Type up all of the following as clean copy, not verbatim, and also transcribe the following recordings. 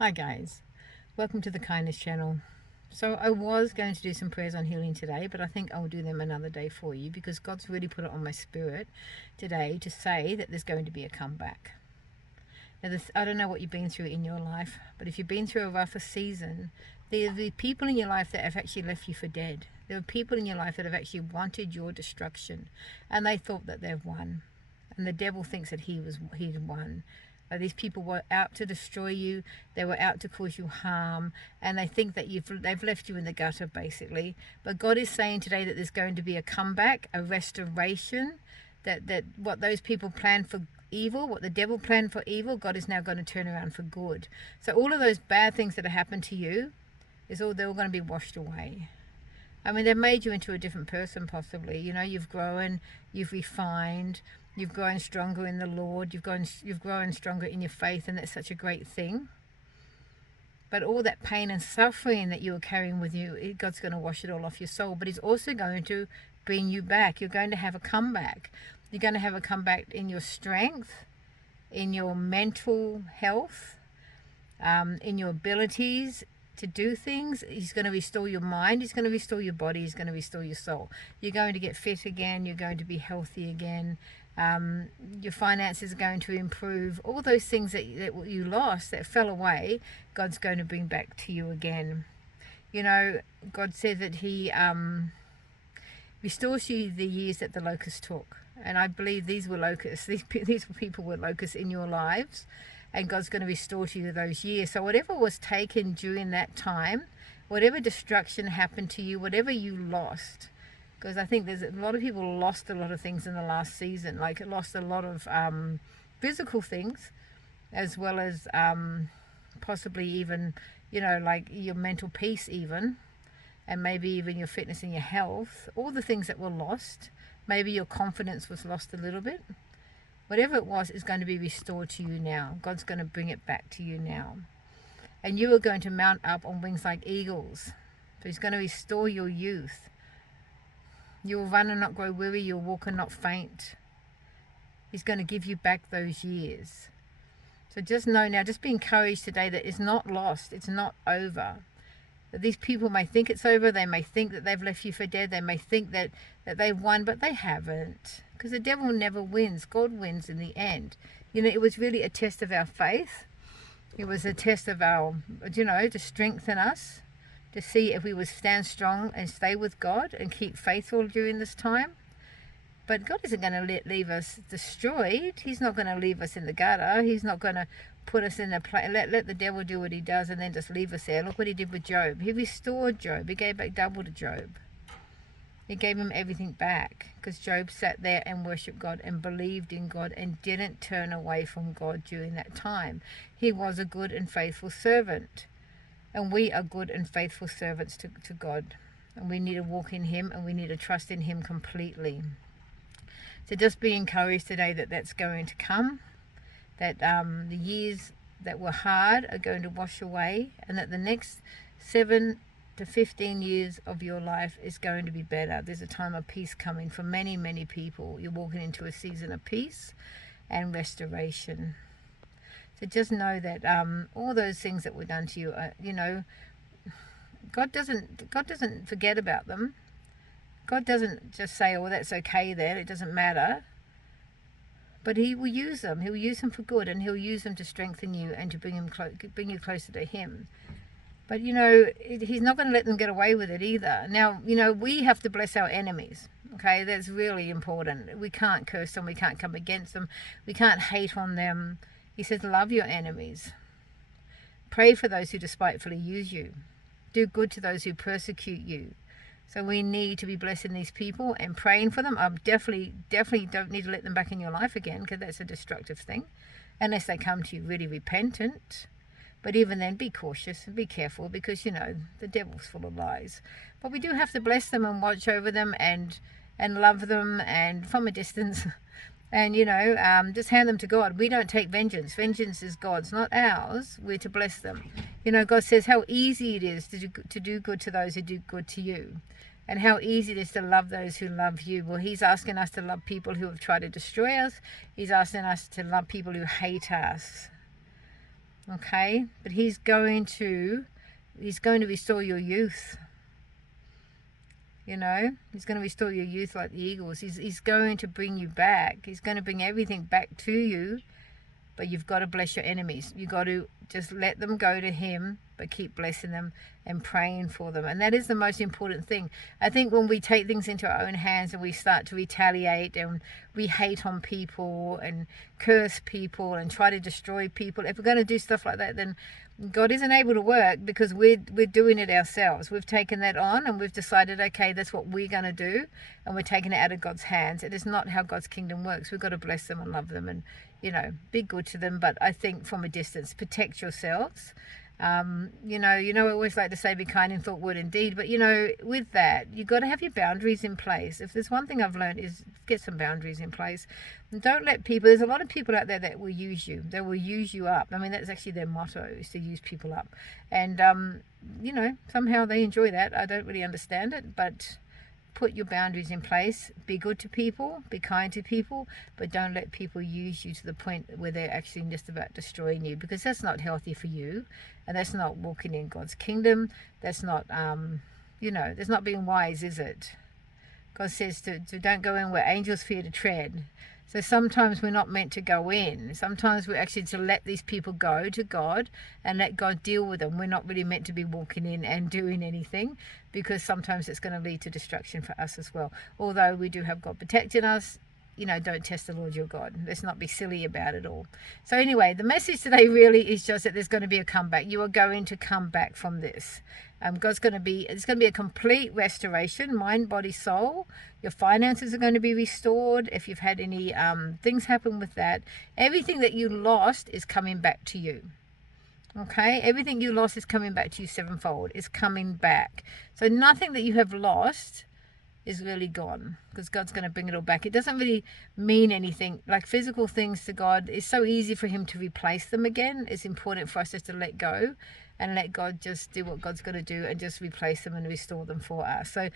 Hi guys, welcome to the Kindness channel. So I was going to do some prayers on healing today, but I think I'll do them another day for you because God's really put it on my spirit today to say that there's going to be a comeback. Now I don't know what you've been through in your life, but if you've been through a rougher season, there are people in your life that have actually left you for dead. There are people in your life that have actually wanted your destruction, and they thought that they've won, and the devil thinks that he'd won. These people were out to destroy you. They were out to cause you harm, and they think that they've left you in the gutter, basically. But God is saying today that there's going to be a comeback, a restoration. That what those people planned for evil, what the devil planned for evil, God is now going to turn around for good. So all of those bad things that have happened to you, they're all going to be washed away. I mean, they've made you into a different person, possibly. You know, you've grown, you've refined, you've grown stronger in the Lord, you've grown stronger in your faith, and that's such a great thing. But all that pain and suffering that you were carrying with you, God's going to wash it all off your soul. But He's also going to bring you back. You're going to have a comeback. You're going to have a comeback in your strength, in your mental health, in your abilities to do things. He's going to restore your mind. He's going to restore your body. He's going to restore your soul. You're going to get fit again. You're going to be healthy again. Your finances are going to improve. All those things that you lost, that fell away, God's going to bring back to you again. You know, God said that He restores you the years that the locusts took. And I believe these were locusts. These people were locusts in your lives. And God's going to restore to you those years. So whatever was taken during that time, whatever destruction happened to you, whatever you lost, because I think there's a lot of people lost a lot of things in the last season, like it lost a lot of physical things, as well as possibly even, you know, like your mental peace even, and maybe even your fitness and your health, all the things that were lost. Maybe your confidence was lost a little bit. Whatever it was is going to be restored to you now. God's going to bring it back to you now. And you are going to mount up on wings like eagles. So He's going to restore your youth. You will run and not grow weary. You'll walk and not faint. He's going to give you back those years. So just know now, just be encouraged today that it's not lost. It's not over. That these people may think it's over. They may think that they've left you for dead. They may think that they've won, but they haven't. Because the devil never wins. God wins in the end. You know, it was really a test of our faith. It was a test of our, you know, to strengthen us, to see if we would stand strong and stay with God and keep faithful during this time. But God isn't going to leave us destroyed. He's not going to leave us in the gutter. He's not going to put us in a place, let the devil do what he does and then just leave us there. Look what He did with Job. He restored Job. He gave back double to Job. He gave him everything back because Job sat there and worshipped God and believed in God and didn't turn away from God during that time. He was a good and faithful servant. And we are good and faithful servants to God. And we need to walk in Him and we need to trust in Him completely. So just be encouraged today that that's going to come, that the years that were hard are going to wash away, and that the next 7 to 15 years of your life is going to be better. There's a time of peace coming for many, many people. You're walking into a season of peace and restoration. So just know that all those things that were done to you, you know, God doesn't forget about them. God doesn't just say, oh, that's okay then, it doesn't matter. But He will use them. He'll use them for good, and He'll use them to strengthen you and to bring you closer to Him. But, you know, He's not going to let them get away with it either. Now, you know, we have to bless our enemies. Okay, that's really important. We can't curse them. We can't come against them. We can't hate on them. He says, love your enemies. Pray for those who despitefully use you. Do good to those who persecute you. So we need to be blessing these people and praying for them. I definitely don't need to let them back in your life again, because that's a destructive thing, unless they come to you really repentant. But even then, be cautious and be careful, because, you know, the devil's full of lies. But we do have to bless them and watch over them and love them, and from a distance. And, you know, just hand them to God. We don't take vengeance. Vengeance is God's, not ours. We're to bless them. You know, God says how easy it is to do good to those who do good to you. And how easy it is to love those who love you. Well, He's asking us to love people who have tried to destroy us. He's asking us to love people who hate us. Okay, but he's going to restore your youth. You know, he's going to restore your youth like the eagles. He's going to bring you back. He's going to bring everything back to you. But you've got to bless your enemies. You've got to just let them go to him, but keep blessing them and praying for them. And that is the most important thing. I think when we take things into our own hands and we start to retaliate and we hate on people and curse people and try to destroy people, if we're going to do stuff like that, then God isn't able to work, because we're doing it ourselves. We've taken that on and we've decided, okay, that's what we're going to do, and we're taking it out of God's hands. It is not how God's kingdom works. We've got to bless them and love them and, you know, be good to them. But I think from a distance, protect yourselves. You know, I always like to say be kind in thought, word, and deed. But, you know, with that, you've got to have your boundaries in place. If there's one thing I've learned is get some boundaries in place. And don't let people, there's a lot of people out there that will use you. They will use you up. I mean, that's actually their motto, is to use people up. And, you know, somehow they enjoy that. I don't really understand it, but put your boundaries in place. Be good to people, be kind to people, but don't let people use you to the point where they're actually just about destroying you, because that's not healthy for you, and that's not walking in God's kingdom. That's not, you know, that's not being wise, is it? God says to don't go in where angels fear to tread. So sometimes we're not meant to go in. Sometimes we're actually to let these people go to God and let God deal with them. We're not really meant to be walking in and doing anything, because sometimes it's going to lead to destruction for us as well. Although we do have God protecting us, you know, don't test the Lord your God. Let's not be silly about it all. So anyway, the message today really is just that there's going to be a comeback. You are going to come back from this. It's going to be a complete restoration, mind, body, soul. Your finances are going to be restored. If you've had any things happen with that, everything that you lost is coming back to you. Okay, everything you lost is coming back to you sevenfold. It's coming back. So nothing that you have lost is really gone, because God's going to bring it all back. It doesn't really mean anything. Like physical things to God, it's so easy for him to replace them again. It's important for us just to let go and let God just do what God's going to do and just replace them and restore them for us. So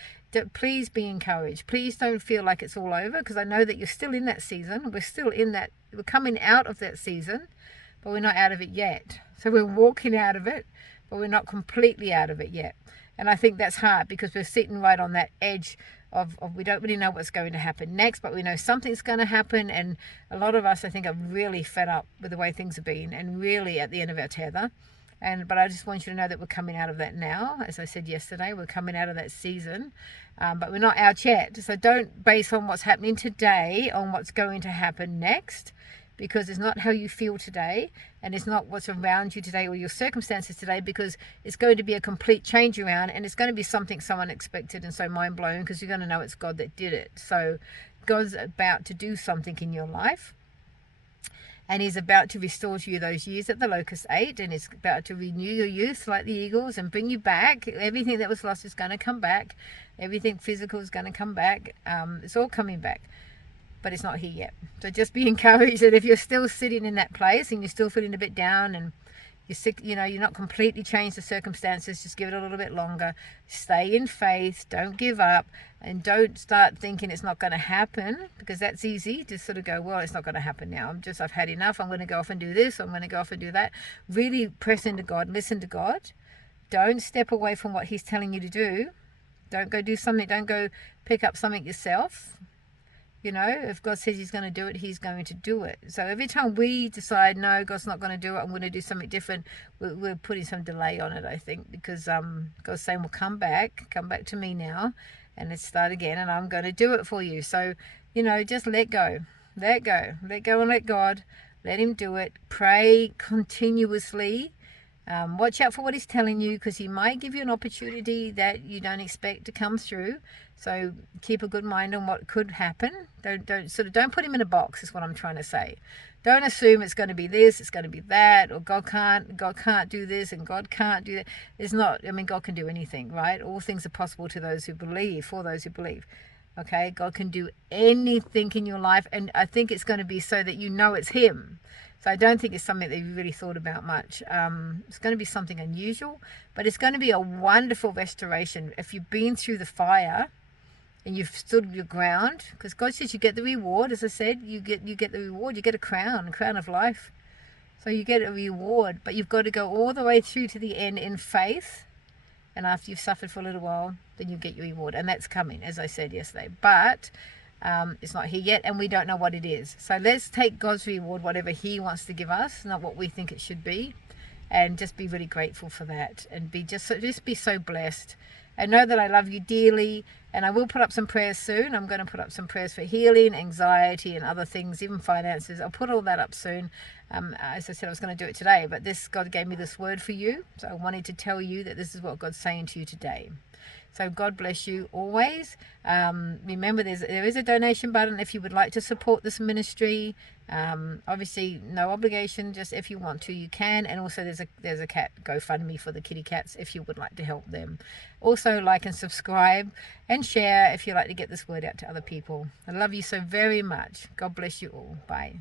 please be encouraged. Please don't feel like it's all over, because I know that you're still in that season. We're still in that. We're coming out of that season, but we're not out of it yet. So we're walking out of it, but we're not completely out of it yet. And I think that's hard, because we're sitting right on that edge of we don't really know what's going to happen next, but we know something's going to happen. And a lot of us, I think, are really fed up with the way things have been and really at the end of our tether. But I just want you to know that we're coming out of that now. As I said yesterday, we're coming out of that season, but we're not out yet. So don't base on what's happening today on what's going to happen next, because it's not how you feel today, and it's not what's around you today or your circumstances today, because it's going to be a complete change around, and it's going to be something so unexpected and so mind-blowing, because you're going to know it's God that did it. So God's about to do something in your life, and he's about to restore to you those years that the locust ate, and he's about to renew your youth like the eagles and bring you back. Everything that was lost is going to come back. Everything physical is going to come back. It's all coming back. But it's not here yet. So just be encouraged that if you're still sitting in that place and you're still feeling a bit down and you're sick, you know, you're not completely changed the circumstances, just give it a little bit longer. Stay in faith. Don't give up, and don't start thinking it's not going to happen, because that's easy to sort of go, well, it's not going to happen now. I've had enough. I'm going to go off and do this. I'm going to go off and do that. Really press into God. Listen to God. Don't step away from what he's telling you to do. Don't go do something. Don't go pick up something yourself. You know, if God says he's going to do it, he's going to do it. So every time we decide, no, God's not going to do it, I'm going to do something different, we're putting some delay on it, I think, because God's saying, well, come back to me now, and let's start again, and I'm going to do it for you. So, you know, just let go and let God, let him do it. Pray continuously. Watch out for what he's telling you, because he might give you an opportunity that you don't expect to come through. So keep a good mind on what could happen. Don't put him in a box, is what I'm trying to say. Don't assume it's going to be this, it's going to be that, or God can't do this and God can't do that. It's not. I mean, God can do anything, right? All things are possible to those who believe, for those who believe. Okay, God can do anything in your life, and I think it's going to be so that you know it's him. So I don't think it's something that you've really thought about much. It's going to be something unusual, but it's going to be a wonderful restoration. If you've been through the fire and you've stood your ground, because God says you get the reward. As I said, you get the reward. You get a crown of life. So you get a reward, but you've got to go all the way through to the end in faith. And after you've suffered for a little while, then you get your reward. And that's coming, as I said yesterday. But it's not here yet, and we don't know what it is. So let's take God's reward, whatever he wants to give us, not what we think it should be, and just be really grateful for that, and be just be so blessed. And know that I love you dearly, and I will put up some prayers soon. I'm going to put up some prayers for healing, anxiety, and other things, even finances. I'll put all that up soon. As I said, I was going to do it today, but God gave me this word for you. So I wanted to tell you that this is what God's saying to you today. So God bless you always. Remember, there is a donation button if you would like to support this ministry. Obviously, no obligation. Just if you want to, you can. And also, there's a cat GoFundMe for the kitty cats if you would like to help them. Also, like and subscribe and share if you like to get this word out to other people. I love you so very much. God bless you all. Bye.